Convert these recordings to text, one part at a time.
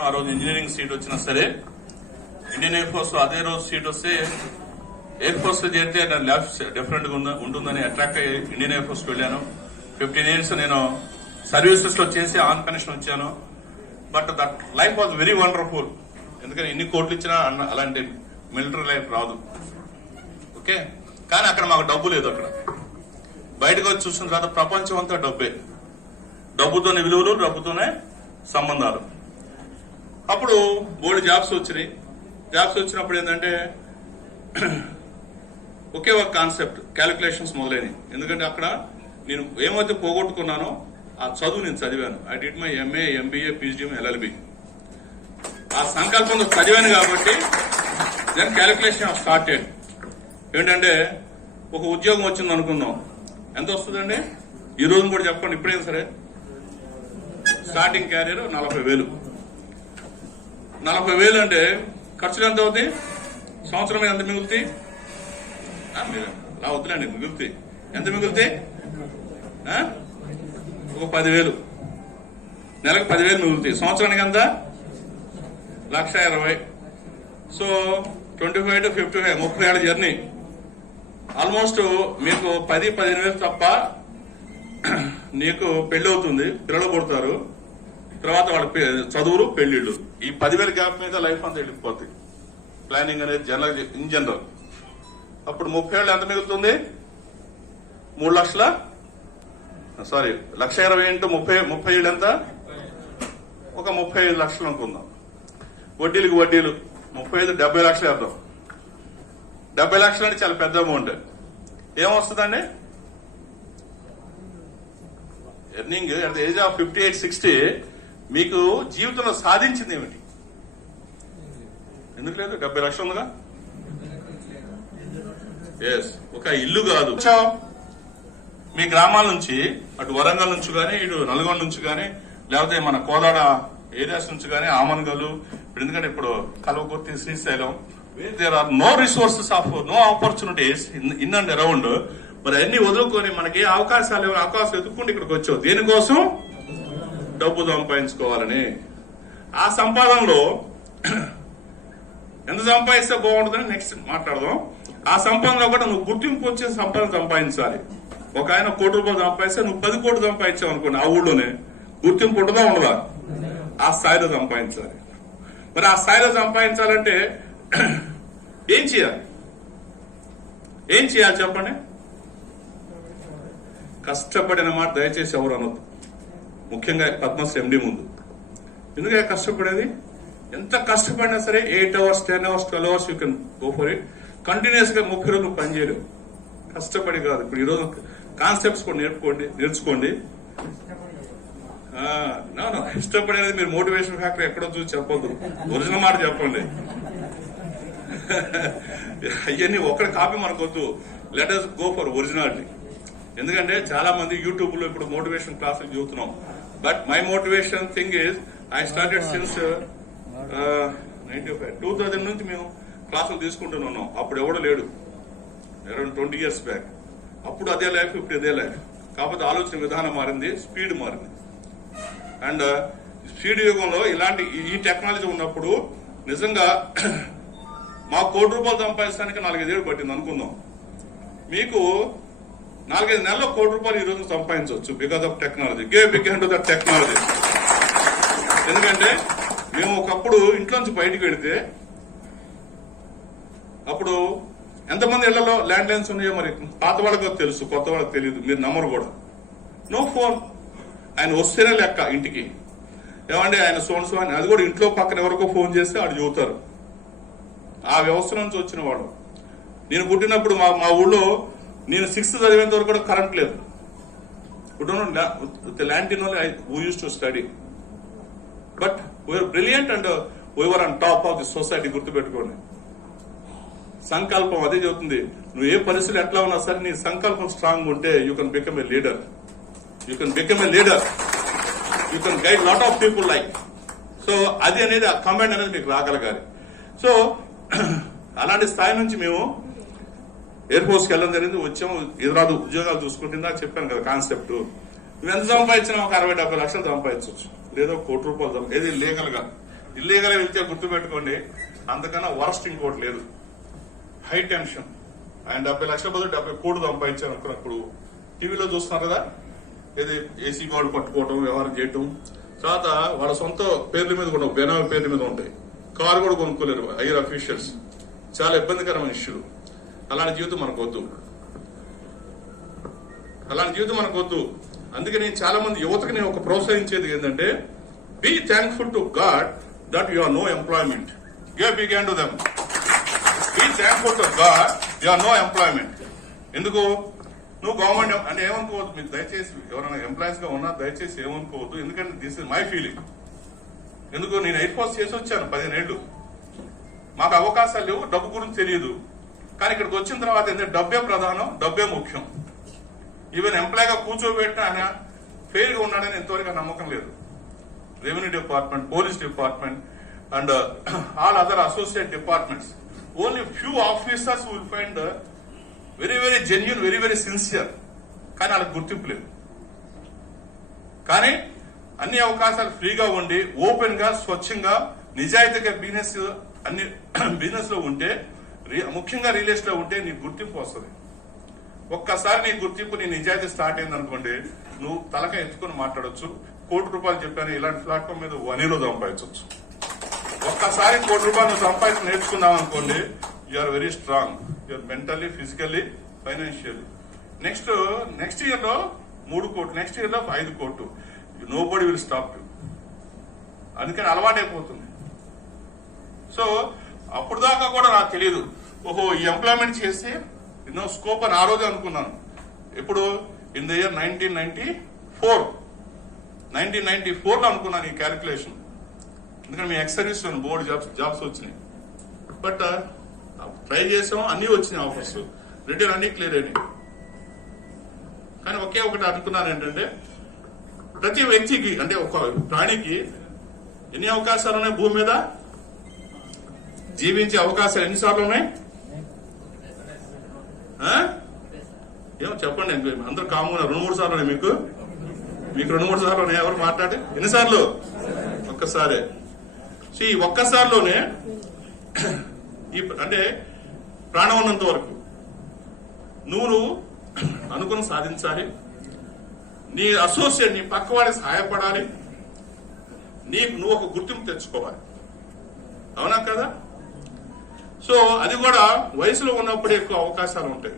ఆ రోజు engineering seat వచ్చినా సరే ఇండియన్ ఎయిర్ ఫోర్స్ అదే రోజు సీట్ వస్తే ఎయిర్ ఫోర్స్ లో చేరితే నా లైఫ్ డిఫరెంట్ గా ఉంటుందని అట్రాక్ట్ అయ్యి ఇండియన్ ఎయిర్ ఫోర్స్ కి వెళ్ళాను. 15 years నేను సర్వీసెస్ లో చేసి ఆన్ పెన్షన్ వచ్చాను. But that life was very wonderful. ఎందుకంటే ఎన్ని కోట్లు ఇచ్చినా అలాంటి మిలిటరీ లైఫ్ రాదు. ఓకే, కానీ అక్కడ మాకు డబ్బు లేదు. అక్కడ బయటకు వచ్చి చూసిన తర్వాత ప్రపంచం అంతా డబ్బే. డబ్బుతోనే విలువలు, డబ్బుతోనే సంబంధాలు. అప్పుడు బోల్డ్ జాబ్స్ వచ్చినాయి. జాబ్స్ వచ్చినప్పుడు ఏంటంటే ఒకే ఒక కాన్సెప్ట్, క్యాలిక్యులేషన్స్ మొదలైనవి. ఎందుకంటే అక్కడ నేను ఏమైతే పోగొట్టుకున్నానో ఆ చదువు నేను చదివాను. I did my MA, MBA, PG, LLB. ఆ సంకల్పంతో చదివాను కాబట్టి దెన్ క్యాలిక్యులేషన్ స్టార్టెడ్. ఏంటంటే ఒక ఉద్యోగం వచ్చింది అనుకుందాం, ఎంత వస్తుందండి ఈ రోజు కూడా చెప్పండి. ఇప్పుడైనా సరే స్టార్టింగ్ క్యారియర్ 40,000. 40,000 అంటే ఖర్చులు ఎంత అవుతాయి? సంవత్సరం ఎంత మిగులుతాయి? అలా వద్దులేండి, మిగులుతాయి. ఎంత మిగులుతాయి? ఒక 10,000. నెలకు 10,000 మిగులుతాయి. సంవత్సరానికి ఎంత? 1,20,000. సో 25 to 55, 30 ఏళ్ళ జర్నీ. ఆల్మోస్ట్ మీకు 10-15,000 తప్ప నీకు పెళ్లి అవుతుంది, పిల్లలు పుడతారు, తర్వాత వాళ్ళ చదువులు, పెళ్లిళ్ళు. ఈ 10,000 గ్యాప్ మీద లైఫ్ అంతా వెళ్ళిపోతుంది. ప్లానింగ్ అనేది జనరల్, ఇన్ జనరల్. అప్పుడు 30 ఏళ్ళు ఎంత మిగులుతుంది? 3 లక్షల, సారీ 1,20,000 ఇంటూ 30 ఏళ్ళు ఎంత? ఒక 35 లక్షలు అనుకుందాం. వడ్డీలకు వడ్డీలు 35, 70 లక్షలు వేద్దాం. 70 లక్షలు అంటే చాలా పెద్ద అమౌంట్. ఏమొస్తుందండి earning at the age of 58-60? మీకు జీవితంలో సాధించింది ఏమిటి? ఎందుకు లేదు? 70 లక్షలు ఉందిగా. ఎస్, ఒక ఇల్లు కాదు. మీ గ్రామాల నుంచి, అటు వరంగల్ నుంచి కానీ, ఇటు నల్గొండ నుంచి కానీ, లేకపోతే మన కోదాడ ఏరియాస్ నుంచి కానీ, ఆమన్గల్, ఇప్పుడు ఎందుకంటే ఇప్పుడు Kalwakurthy, Srisailam, there are no resources of no opportunities in and around. మరి అన్ని వదులుకొని మనకి అవకాశాలు ఎదుర్కొంటే ఇక్కడికి వచ్చావు. దేనికోసం? డబ్బు సంపాదించుకోవాలని. ఆ సంపాదనలో ఎంత సంపాదిస్తే బాగుంటుందని నెక్స్ట్ మాట్లాడదాం. ఆ సంపాదనలో కూడా నువ్వు గుర్తింపు వచ్చే సంపాదన సంపాదించాలి. ఒక ఆయన 1 కోటి రూపాయలు సంపాదిస్తే నువ్వు 10 కోట్లు సంపాదించావు అనుకోండి, ఆ ఊళ్ళోనే గుర్తింపు ఉంటుందా ఉండదా? ఆ స్థాయిలో సంపాదించాలి. మరి ఆ స్థాయిలో సంపాదించాలంటే ఏం చేయాలి? ఏం చేయాలి చెప్పండి? కష్టపడిన మాట దయచేసి ఎవరు అనొద్దు, ముఖ్యంగా పద్మశ్రీ ఎండి ముందు. ఎందుకంటే కష్టపడేది, ఎంత కష్టపడినా సరే 8 hours, 10 hours, 12 hours you can go for it. Continuous గా 30 రోజులు పనిచేయలేవు. కష్టపడి కాదు. ఇప్పుడు ఈరోజు కాన్సెప్ట్స్ కూడా నేర్చుకోండి. ఇష్టపడేది మీరు మోటివేషన్ ఫ్యాక్టరీ ఎక్కడో చూసి చెప్పొద్దు, ఒరిజినల్ మాట చెప్పండి. అవన్నీ ఒక్కడి కాపీ మనకొద్దు. Let us go for originality. ఎందుకంటే చాలా మంది యూట్యూబ్ లో ఇప్పుడు మోటివేషన్ క్లాసులు చూస్తున్నాం. But my motivation thing is I started since 95, 2000 నుంచి మేము క్లాసులు తీసుకుంటున్నాం. అప్పుడు ఎవడో లేడు, అరౌండ్ 20 years బ్యాక్. అప్పుడు అదే లైఫ్, ఇప్పుడు అదే లైఫ్. కాకపోతే ఆలోచన విధానం మారింది, స్పీడ్ మారింది. అండ్ స్పీడ్ యుగంలో ఇలాంటి ఈ టెక్నాలజీ ఉన్నప్పుడు నిజంగా మాకు 1 కోటి రూపాయలు సంపాదించడానికి 4-5 ఏళ్ళు పట్టింది అనుకుందాం. మీకు 4-5 నెలల్లో 1 కోటి రూపాయలు ఈ రోజు సంపాదించవచ్చు because of technology. Give big hand to that technology. ఎందుకంటే మేము ఒకప్పుడు ఇంట్లోంచి బయటకు వెళితే అప్పుడు ఎంతమంది ఇళ్లలో ల్యాండ్ లైన్స్ ఉన్నాయో మరి పాత వాళ్ళకి తెలుసు, కొత్త వాళ్ళకి తెలియదు. మీరు నమ్మరు కూడా. No phone. ఆయన వస్తేనే లెక్క ఇంటికి. ఏమంటే ఆయన సోన్సో అని, అది కూడా ఇంట్లో పక్కన ఎవరికో ఫోన్ చేస్తే ఆడు చూస్తారు. ఆ వ్యవస్థ నుంచి వచ్చిన వాడు. నేను పుట్టినప్పుడు మా ఊళ్ళో నేను 6th చదివేంత వరకు కూడా కరెంట్ లేదు. Land in we use to study. But we are brilliant and we are on top of the society. గుర్తుపెట్టుకోండి. సంకల్పం అదే చెబుతుంది. నువ్వు ఏ పరిస్థితులు ఎట్లా ఉన్నా సరే నీ సంకల్పం స్ట్రాంగ్ ఉంటే you can become a leader. You can become a leader. You can guide lot of people like. So అది అనేది, ఆ కమాండ్ అనేది మీకు రాగలగాలి. సో అలాంటి స్థాయి నుంచి మేము ఎయిర్ ఫోర్స్ కి వెళ్ళడం జరిగింది. వచ్చాము, ఎదురాదు ఉద్యోగాలు చూసుకుంటుందా చెప్పాను కదా కాన్సెప్ట్. నువ్వు ఎంత సంపాదించినా ఒక 60-70 లక్షలు సంపాదించవచ్చు, లేదా 1 కోటి రూపాయలు ఏది లీగల్ గా. ఇల్లీగల్ వెళ్తే గుర్తుపెట్టుకోండి, అంతకన్నా వరస్ట్ ఇంకోటి లేదు. High tension. ఆయన 70 లక్షల బదులు 70 కోట్లు సంపాదించారు అనుకున్నప్పుడు టీవీలో చూస్తున్నారు కదా, ఇది ఏసీ కార్డు పట్టుకోవడం, వ్యవహారం చేయటం. తర్వాత వాళ్ళ సొంత పేర్ల మీద కూడా బెనామీ పేర్ల మీద ఉంటాయి. కారు కూడా కొనుక్కోలేరు హైయర్ అఫీషియల్స్. చాలా ఇబ్బందికరమైన ఇష్యూ. అలాంటి జీవితం మనకు వద్దు. అందుకే నేను చాలా మంది యువతకి నేను ఒక ప్రోత్సహించేది ఏంటంటే, be thankful to God that you are no employment. Give big hand to them. Be thankful to God you are no employment. ఎందుకు? నువ్వు గవర్నమెంట్ అంటే ఏమనుకోవద్దు. మీరు దయచేసి ఎవరైనా ఎంప్లాయీస్ గా ఉన్నా దయచేసి ఏమనుకోవద్దు. ఎందుకంటే దిస్ ఇస్ మై ఫీలింగ్. ఎందుకు? నేను ఎయిర్ ఫోర్స్ చేసి వచ్చాను 15 ఏళ్లు. మాకు అవకాశాలు లేవు, డబ్బు గురించి తెలియదు. కానీ ఇక్కడికి వచ్చిన తర్వాత ఏంటంటే డబ్బే ప్రధానం, డబ్బే ముఖ్యం. ఈవెన్ ఎంప్లాయీగా కూర్చోబెట్టిన ఆయన ఫెయిల్ గా ఉన్నాడని ఎంతవరకు నమ్మకం లేదు. Revenue department, police department and all other associate departments, only few officers will find very very genuine, very very sincere. కానీ వాళ్ళకి గుర్తింపు లేదు. కానీ అన్ని అవకాశాలు ఫ్రీగా ఉండి ఓపెన్ గా, స్వచ్ఛంగా, నిజాయితీగా బిజినెస్ అన్ని బిజినెస్ లో ఉంటే, ముఖ్యంగా రియల్ ఎస్టేట్ లో ఉంటే నీకు గుర్తింపు వస్తుంది. ఒక్కసారి నీ గుర్తింపు, నీ నిజాయితీ స్టార్ట్ అయింది అనుకోండి, నువ్వు తలక ఎత్తుకుని మాట్లాడొచ్చు. ₹1 చెప్పాను, ఇలాంటి ప్లాట్ఫామ్ మీద వనీలో సంపాదించవచ్చు. ఒక్కసారి ₹1 నువ్వు సంపాదించి నేర్చుకున్నావు అనుకోండి, you are very strong. You are mentally, physically, financially. Next year లో 3 కోట్లు, నెక్స్ట్ ఇయర్ లో 5 కోట్లు. Nobody will stop you. అందుకని అలవాటైపోతుంది. సో అప్పుడు దాకా కూడా నాకు తెలియదు, ఓహో ఈ ఎంప్లాయ్మెంట్ చేసి ఎన్నో స్కోప్ అని ఆ రోజే అనుకున్నాను. ఇప్పుడు ఇన్ ద ఇయర్ 1994 లో అనుకున్నాను ఈ క్యాలిక్యులేషన్. ఎందుకంటే మీ ఎక్స్ సర్వీస్ బోర్డు జాబ్స్ వచ్చినాయి. బట్ ట్రై చేసాం, అన్ని వచ్చినాయి ఆఫర్స్, రిటర్న్ అన్ని క్లియర్ అయినాయి. కానీ ఒకే ఒకటి అనుకున్నాను ఏంటంటే, ప్రతి వ్యక్తికి అంటే ఒక ప్రాణికి ఎన్ని అవకాశాలు ఉన్నాయి భూమి మీద? జీవించే అవకాశాలు ఎన్నిసార్లు ఉన్నాయి? ఏమో చెప్పండి. అందరూ కామన్ 2-3 సార్లు ఉన్నాయి. మీకు 2-3 సార్లు ఉన్నాయి. ఎవరు మాట్లాడి ఎన్నిసార్లు? ఒక్కసారే. సో ఈ ఒక్కసారిలోనే అంటే ప్రాణం ఉన్నంత వరకు నువ్వు అనుకుని సాధించాలి. నీ అసోసియేట్, నీ పక్కవాడికి సహాయపడాలి. నువ్వు ఒక గుర్తింపు తెచ్చుకోవాలి. అవునా కదా? సో అది కూడా వయసులో ఉన్నప్పుడే ఎక్కువ అవకాశాలు ఉంటాయి.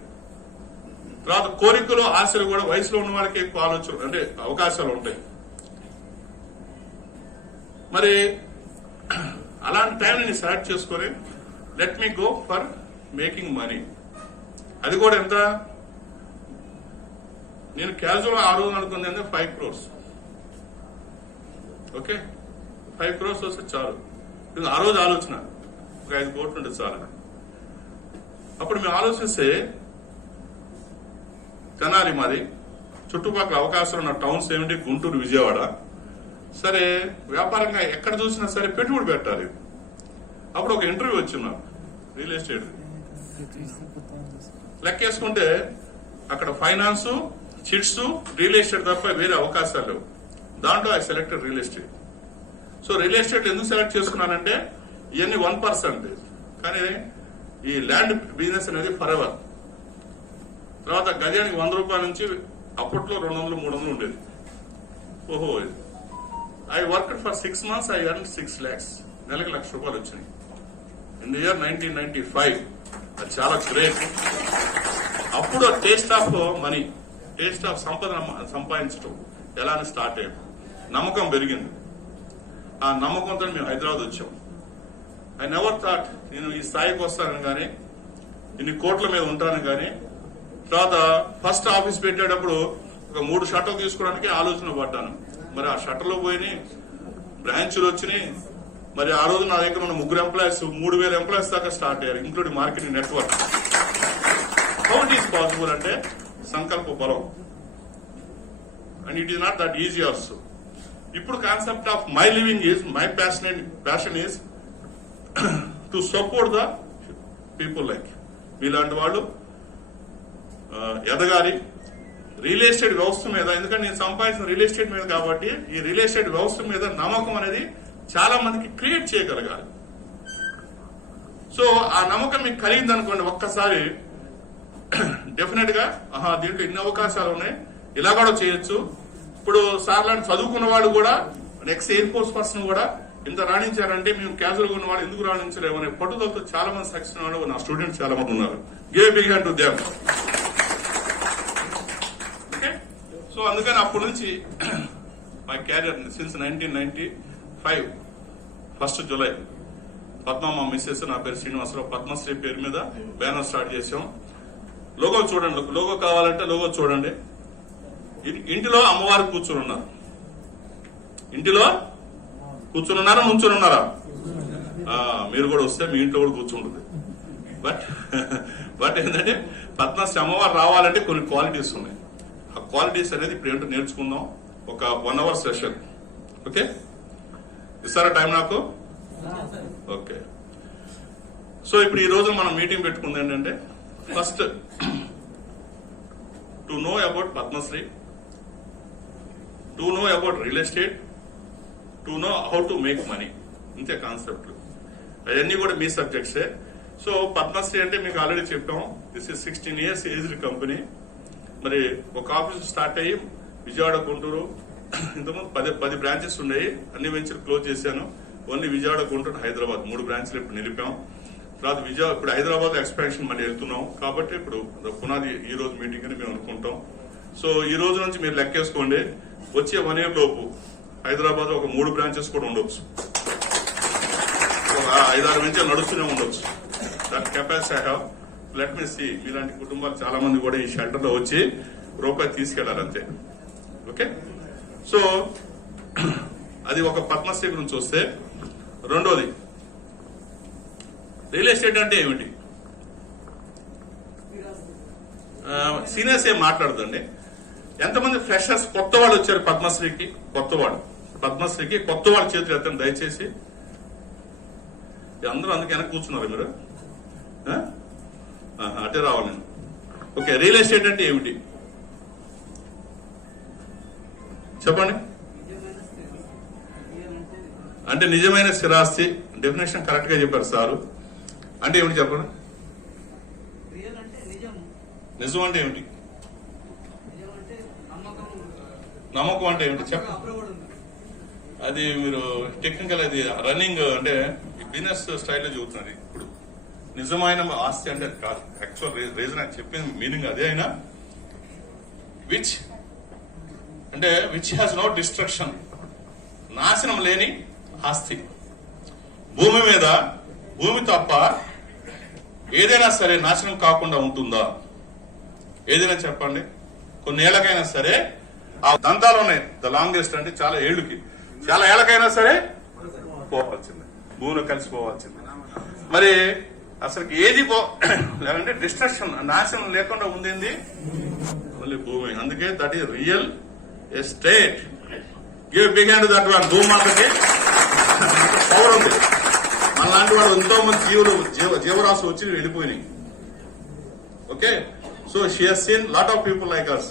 తర్వాత కోరికలు, ఆశలు కూడా వయసులో ఉన్న వాళ్ళకి ఎక్కువ ఆలోచన అంటే అవకాశాలు ఉంటాయి. మరి అలాంటి టైం నేను సెలెక్ట్ చేసుకొని let me go for making money. అది కూడా ఎంత? నేను క్యాజువల్ ఆ రోజు అనుకుంది 5 crores. ఓకే, 5 crores వస్తే చాలు. ఆ రోజు ఆలోచన ఒక 5 కోట్లు ఉంటే చాలు. అప్పుడు మేము ఆలోచిస్తే తెనాలి మాది, చుట్టుపక్కల అవకాశాలు ఉన్న టౌన్స్ ఏమిటి? గుంటూరు, విజయవాడ. సరే వ్యాపారంగా ఎక్కడ చూసినా సరే పెట్టుబడి పెట్టాలి. అప్పుడు ఒక ఇంటర్వ్యూ వచ్చింది నాకు, రియల్ ఎస్టేట్. లెక్కేసుకుంటే అక్కడ ఫైనాన్స్, చిట్స్, రియల్ ఎస్టేట్ తప్ప వేరే అవకాశాలు లేవు. దాంట్లో I selected real estate. So real estate ఎందుకు సెలెక్ట్ చేసుకున్నానంటే ఇవన్నీ 1%. కానీ ఈ ల్యాండ్ బిజినెస్ అనేది ఫర్ ఎవర్. తర్వాత గజానికి ₹100 నుంచి అప్పట్లో 200-300 ఉండేది. ఓహో, I worked for 6 months. I earn 6 lakhs. నెలకి ₹1,00,000 వచ్చినాయి. In the year 1995. అది చాలా గ్రేట్. అప్పుడు taste of money, taste of సంపద సంపాదించడం ఎలా అని స్టార్ట్ అయ్యాం. నమ్మకం పెరిగింది. ఆ నమ్మకంతో మేము హైదరాబాద్ వచ్చాం. ఐ నెవర్ థాట్ నేను ఈ స్థాయికి వస్తానని కానీ, ఇన్ని కోట్ల మీద ఉంటానని కానీ. తర్వాత ఫస్ట్ ఆఫీస్ పెట్టేటప్పుడు ఒక 3 షట్టర్లు తీసుకోవడానికి ఆలోచన పడ్డాను. మరి ఆ షట్టర్లో పోయినాయి, బ్రాంచ్లు వచ్చినాయి. మరి ఆ రోజు నా దగ్గర ఉన్న 3 ఎంప్లాయీస్ 3,000 ఎంప్లాయీస్ దాకా స్టార్ట్ అయ్యారు, including marketing network. How it is possible అంటే సంకల్ప బలం. And it is not that easy also. ఇప్పుడు concept of my living is, my passion is to support the people like మీలాంటి వాళ్ళు ఎదగాలి. రియల్ ఎస్టేట్ వ్యవస్థ మీద, ఎందుకంటే నేను సంపాదించిన రియల్ ఎస్టేట్ మీద కాబట్టి ఈ రియల్ ఎస్టేట్ వ్యవస్థ మీద నమ్మకం అనేది చాలా మందికి క్రియేట్ చేయగలగాలి. సో ఆ నమ్మకం మీకు కలిగిందనుకోండి, ఒక్కసారి డెఫినెట్ గా దీంట్లో ఇన్ని అవకాశాలు ఉన్నాయి, ఇలా కూడా చేయొచ్చు. ఇప్పుడు సార్ లాంటి చదువుకున్న వాళ్ళు కూడా, నెక్స్ట్ ఎయిర్ ఫోర్స్ పర్సన్ కూడా ఇంత రాణించారంటే మేము క్యాజువల్ గా ఉన్న వాళ్ళు ఎందుకు రాణించలేము అనే పట్టుదలతో చాలా మంది సక్సెస్ వాళ్ళు నా స్టూడెంట్స్ చాలా మంది ఉన్నారు. Give big hand to them. Okay, so అందుకని అప్పటి నుంచి my career since 1995 1st July Padmamma Mrs, నా పేరు శ్రీనివాసరావు, పద్మశ్రీ పేరు మీద బ్యానర్ స్టార్ట్ చేశాం. లోగో చూడండి, లోగో కావాలంటే లోగో చూడండి. ఇంటిలో అమ్మవారు కూర్చుని ఉన్నారు, ఇంటిలో కూర్చుని ఉన్నారా నుంచుని ఉన్నారా? మీరు కూడా వస్తే మీ ఇంట్లో కూడా కూర్చుంటుంది. బట్ ఏంటంటే పద్మశ్రీ అమ్మవారు రావాలంటే కొన్ని క్వాలిటీస్ ఉన్నాయి. ఆ క్వాలిటీస్ అనేది ఇప్పుడు ఏంటో నేర్చుకుందాం. ఒక 1 hour సెషన్. ఓకే, ఇస్తారా టైం నాకు? ఓకే, సో ఇప్పుడు ఈ రోజు మనం మీటింగ్ పెట్టుకుంది ఏంటంటే, first to know about Padmasri, to know about real estate, to know how to make money. ఇంతే కాన్సెప్ట్లు. అవన్నీ కూడా మీ సబ్జెక్ట్సే. సో పద్మశ్రీ అంటే మీకు ఆల్రెడీ చెప్పాం, this is 16 years aged company. మరి ఒక ఆఫీస్ స్టార్ట్ అయ్యి విజయవాడ, గుంటూరు, ఇంతకుముందు 10 బ్రాంచెస్ ఉన్నాయి. అన్ని వెంచర్ క్లోజ్ చేశాను. ఓన్లీ విజయవాడ, గుంటూరు, హైదరాబాద్ 3 బ్రాంచ్లు ఇప్పుడు నిలిపాం. తర్వాత ఇప్పుడు హైదరాబాద్ ఎక్స్పాన్షన్ మళ్ళీ వెళ్తున్నాం. కాబట్టి ఇప్పుడు పునాది ఈ రోజు మీటింగ్ అని మేము అనుకుంటాం. సో ఈ రోజు నుంచి మీరు లెక్కేసుకోండి, వచ్చే 1 year లోపు హైదరాబాద్ ఒక 3 బ్రాంచెస్ కూడా ఉండొచ్చు, 5-6 వెంచర్ నడుస్తూనే ఉండొచ్చు. That capacity I have. Let me see. మీలాంటి కుటుంబాలు చాలా మంది కూడా ఈ షెల్టర్ లో వచ్చి రూపాయి తీసుకెళ్లాలి అంతే. ఓకే, సో అది ఒక పద్మశ్రీ గురించి వస్తే, రెండోది రియల్ ఎస్టేట్ అంటే ఏమిటి? సీనియర్స్ ఏం మాట్లాడదండి. ఎంతమంది ఫ్రెషర్స్ కొత్త వాళ్ళు వచ్చారు పద్మశ్రీకి? పద్మశ్రీకి కొత్త వాళ్ళ చేతులు ఎత్తండి దయచేసి. అందరూ అందుకే వెనక్కి కూర్చున్నారు మీరు, అటే రావాలి నేను. ఓకే, రియల్ ఎస్టేట్ అంటే ఏమిటి చెప్పండి? అంటే నిజమైన స్థిరాస్తి. డెఫినేషన్ కరెక్ట్ గా చెప్పారు సారు. అంటే ఏమిటి చెప్పండి? నిజం అంటే ఏమిటి? నమ్మకం అంటే ఏమిటి చెప్పండి? అది మీరు టెక్నికల్, అది రన్నింగ్ అంటే బిజినెస్ స్టైల్లో చెబుతున్నారు. ఇప్పుడు నిజమైన ఆస్తి అంటే అది కాదు. యాక్చువల్ రీజన్ అని చెప్పిన మీనింగ్ అదే. అయినా విచ్ అంటే విచ్ హ్యాస్ నో డిస్ట్రక్షన్, నాశనం లేని ఆస్తి. భూమి మీద భూమి తప్ప ఏదైనా సరే నాశనం కాకుండా ఉంటుందా? ఏదైనా చెప్పండి. కొన్ని ఏళ్లకైనా సరే ఆ దంతాలు ఉన్నాయి, ద లాంగెస్ట్ అంటే చాలా ఏళ్ళకి, చాలా ఏళ్లకైనా సరే పోవాల్సిందే, భూమిలో కలిసిపోవాల్సిందే. మరి అసలు ఏది లేదంటే డిస్ట్రక్షన్, నాశనం లేకుండా ఉండింది మళ్ళీ భూమి. అందుకే that is real estate. Give big hand that one. భూమాతకి పవర్ ఉంది. మనలాంటి వాళ్ళు ఎంతో మంది జీవరాశులు వచ్చి వెళ్ళిపోయినాయి. Okay, so she has seen lot of people like us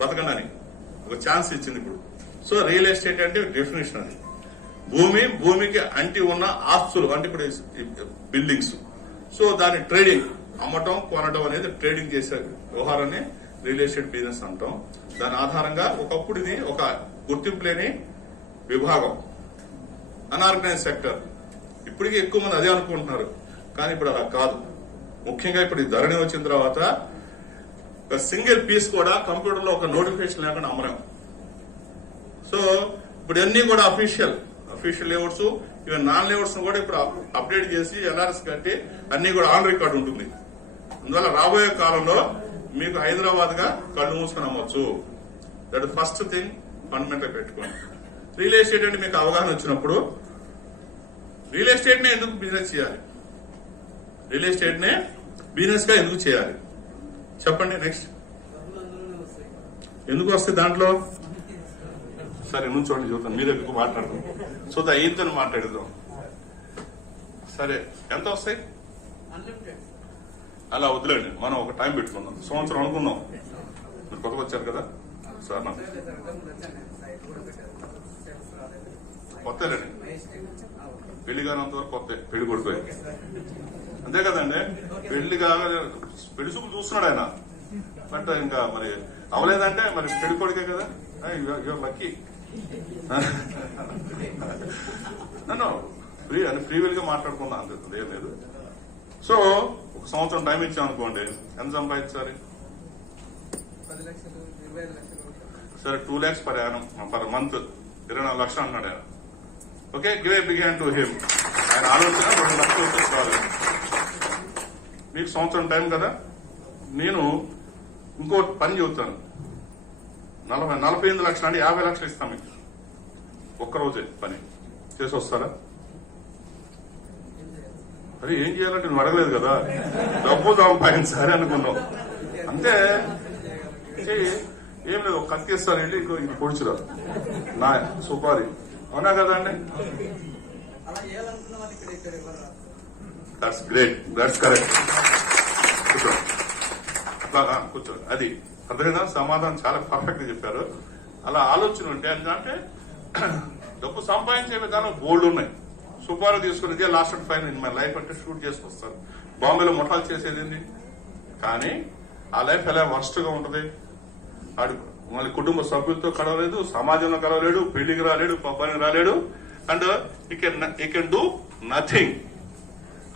బతకండి అని ఒక ఛాన్స్ ఇచ్చింది ఇప్పుడు. సో రియల్ ఎస్టేట్ అంటే డెఫినేషన్ అది భూమికి అంటి ఉన్న ఆస్తులు, అంటే ఇప్పుడు బిల్డింగ్స్. సో దాని ట్రేడింగ్, అమ్మటం కొనటం అనేది ట్రేడింగ్ చేసే వ్యవహారాన్ని రియల్ ఎస్టేట్ బిజినెస్ అంటాం. దాని ఆధారంగా ఒకప్పుడు ఇది ఒక గుర్తింపు లేని విభాగం, అన్ఆర్గనైజ్ సెక్టర్. ఇప్పటికీ ఎక్కువ మంది అదే అనుకుంటున్నారు, కానీ ఇప్పుడు అలా కాదు. ముఖ్యంగా ఇప్పుడు ఈ ధరణి వచ్చిన తర్వాత ఒక సింగిల్ పీస్ కూడా కంప్యూటర్ లో ఒక నోటిఫికేషన్ లేకుండా అమ్మలేం. సో ఇప్పుడు అన్ని కూడా official layouts, even non layouts కూడా ఇప్పుడు అప్డేట్ చేసి ఎల్ఆర్ఎస్ కట్టి అన్ని కూడా ఆన్ రికార్డ్ ఉంటుంది. అందువల్ల రాబోయే కాలంలో మీకు హైదరాబాద్ గా కళ్ళు మూసుకొని అమ్మొచ్చు. దట్ ఫస్ట్ థింగ్ ఫండమెంటల్ పెట్టుకోండి. రియల్ ఎస్టేట్ అంటే మీకు అవగాహన వచ్చినప్పుడు రియల్ ఎస్టేట్ నే ఎందుకు బిజినెస్ చేయాలి? రియల్ ఎస్టేట్ నే బిజినెస్ గా ఎందుకు చేయాలి చెప్పండి. నెక్స్ట్ ఎందుకు వస్తాయి దాంట్లో? సరే నుంచోండి చూద్దాం, మీరు ఎందుకు మాట్లాడదాం. చూద్దాం, ఈయనతో మాట్లాడదాం. సరే, ఎంత వస్తాయి? అలా వదిలేండి, మనం ఒక టైం పెట్టుకుందాం, సంవత్సరం అనుకుందాం. మీరు కొత్తగా వచ్చారు కదా సార్. కొత్తలేండి, పెళ్లి కానంత వరకు కొత్త పెళ్లి కొడుకు అంతే కదండి. పెళ్లి చూపు చూస్తున్నాడు ఆయన, బట్ ఇంకా మరి అవలేదంటే మరి పెళ్లి కొడుకే కదా. లక్కీ నన్ను ఫ్రీ విల్ గా మాట్లాడుకున్నా అంతే, ఏం లేదు. సో ఒక సంవత్సరం టైం ఇచ్చాం అనుకోండి, ఎంత సంపాదించాలి? 10 లక్షలు, 25 లక్షలు. సరే 2 lakhs పర్ మంత్, 24 లక్షలు అన్నాడు ఆయన. Okay, give a big hand to him. ఆయన ఆలోచన 2 లక్షలు వచ్చేసుకోవాలి. మీకు సంవత్సరం టైం కదా. నేను ఇంకో పని చెబుతాను, 48 లక్షలు అంటే 50 లక్షలు ఇస్తాం మీకు ఒక్కరోజే పని చేసి వస్తారా? అరే ఏం చేయాలంటే నువ్వు అడగలేదు కదా, డబ్బు సంపాదించాలి అనుకున్నావు అంతే. ఏం లేదు, ఒక కత్తి ఇస్తాను వెళ్ళి ఇంకో ఇది పొడిచురా నా సుపారి, అవునా కదా అండి? అలా చేయాలనుకున్న వాళ్ళు ఇక్కడ దట్స్ గ్రేట్, దట్స్ కరెక్ట్. కూర్చో, అట్లా కూర్చో. అది అర్థమైనా సమాధానం చాలా పర్ఫెక్ట్ గా చెప్పారు. అలా ఆలోచన ఉంటే అంటే డబ్బు సంపాదించే విధానం బోల్డ్ ఉన్నాయి. సుపారు తీసుకుని ఇదే last and final in my life అంటే షూట్ చేసుకొస్తారు. బాంబేలో ముఠాలు చేసేది, కానీ ఆ లైఫ్ ఎలా వర్స్ట్ గా ఉంటది. ఆడు మళ్ళీ కుటుంబ సభ్యులతో కలవలేదు, సమాజంలో కలవలేడు, పెళ్లికి రాలేడు, పబ్బానికి రాలేడు, అండ్ ఈ కెన్ డూ నథింగ్.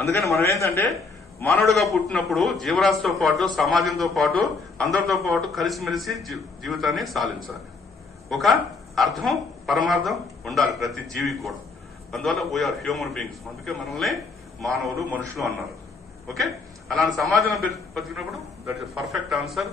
అందుకని మనం ఏంటంటే మానవుడిగా పుట్టినప్పుడు జీవరాశితో పాటు, సమాజంతో పాటు, అందరితో పాటు కలిసిమెలిసి జీవితాన్ని సాధించాలి. ఒక అర్థం పరమార్థం ఉండాలి ప్రతి జీవికి కూడా. అందువల్ల వీఆర్ హ్యూమన్ బీయింగ్స్, అందుకే మనల్ని మానవులు, మనుషులు అన్నారు. ఓకే, అలాంటి సమాజంలో బతికినప్పుడు దట్ ఇస్ పర్ఫెక్ట్ ఆన్సర్.